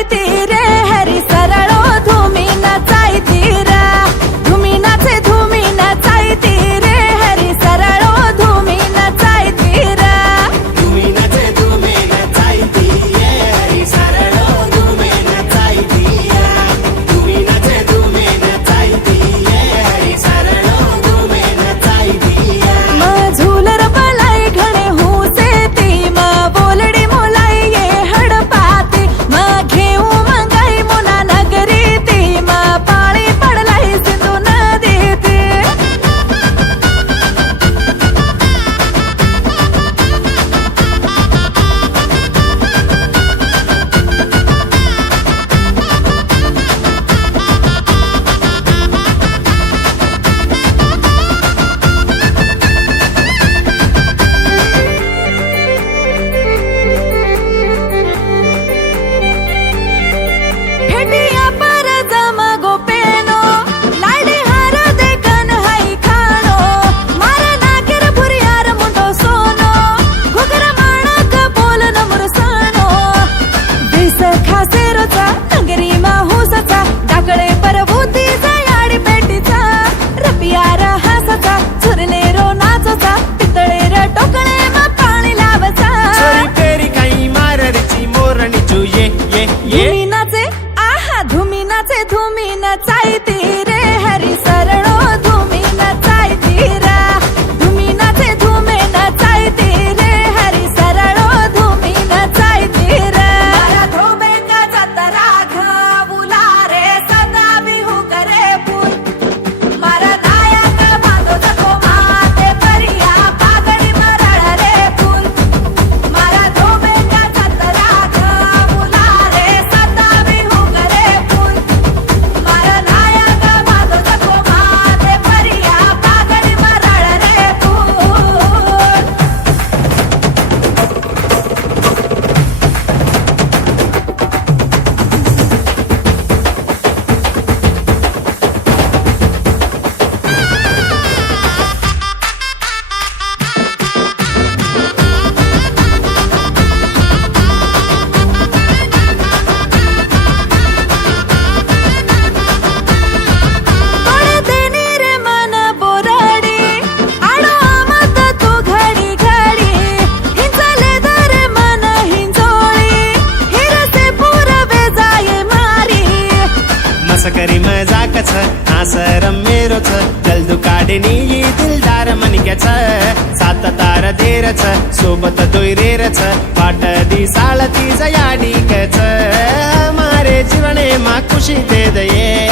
नचायती रे हरी सरळो धुमी नचायती रा धुमी नाचे धुमी नचायती रे हरी सरळो धुमी नचायती रा धुमी नाचे धुमी नचायती ये हरी सरळो धुमी नचायती या धुमी नाचे धुमी नचायती ये हरी सरळो धुमी नचायती या म झूलर बलाई घणे हुसे ती म बोलडी मोलाई ये हडपाती म घेऊ मंगाई मुना नगरी ती म पाणी पडलाई सिंधू नदी ती भेटिया पर जमा गोपेनो लाडी हार देखन हाई खानो मारे नाकेर भुरियार मुंडो सोनो घुगर माणक बोल नमुरसानो दिस खासेरोचा नगरी माहुसाचा डाकळे परभूती याडी पेटीचा रपियार हासाचा झुरले रो नाचोचा पितळेर टोकळे मा पाणी लावचा चोरी पेरी काही माररीची मोरणी चू ये ये ये धुमी नाचे आहा धुमी नाचे धुमी नचायती रे हरी सरळो धुमी नचायती रा धुमी नाचे धुमी नचायती रे हरी सरळो धुमी नचायती रा मारा धोबे का जतरा घावुला रे सदा बिहू करे फूल मारा नायक बांधो जको माते परिया पागडी मरळ रे फूल मारा धोबे का जतरा घावुला रे सदा बिहू करे फूल मारा नायक बांधो जको माते परिया पागडी मरळ रे फूल देनी रे मन बोराडी आडो आमत तू घडी घडी हिंचले दर मन हिंजोळी हिरसे पुरवे जाये मारी मसकरी मजाकच आसर मेरोच जलदू काढणी दिलदार मनिक्याच सात तार देरच सोबत दोयरेरच पाट दिसाळ ती जयाडीकच मारे जीवने मा खुशी दे दये